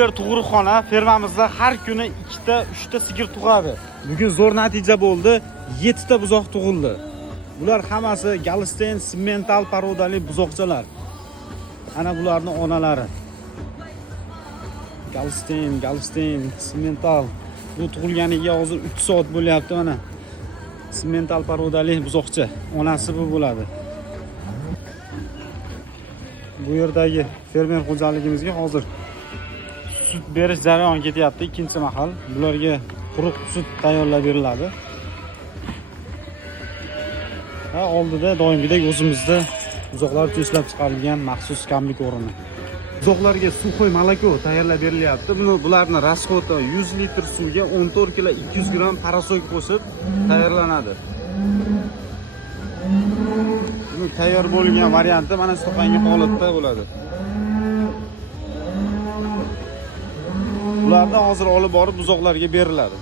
yer tug'ruqxona. Fermamizda har kuni 2 ta, 3 ta sigir tug'adi. Bugun zo'r natija bo'ldi. 7 ta buzoq tug'ildi. Bular hammasi Galstein simmental parodali buzoqchalar. Ana bularning onalari. Galstein simmental. Bu tug'ilganiga hozir 3 soat bo'lyapti mana. Simmental parodali buzoqcha. Onasi bu bo'ladi. Bu yerdagi fermer xo'jaligimizga hozir sut berish jarayoni ketyapti, ikkinchi mahal. Bularga quruq sut tayyorlab beriladi. Va oldida doimgidek o'zimizda buzoqlar uchun ishlab chiqarilgan maxsus kamlik o'rni. Buzoqlarga suxoy moloko tayyorlab berilyapti. Bularni rasxoti 100 litr suvga 14 kg 200 gram parasoy qo'shib tayyorlanadi. Bu tayyor bo'lgan varianti mana shunaqangi holatda bo'ladi. Ularni hozir olib borib buzoqlarga beriladi.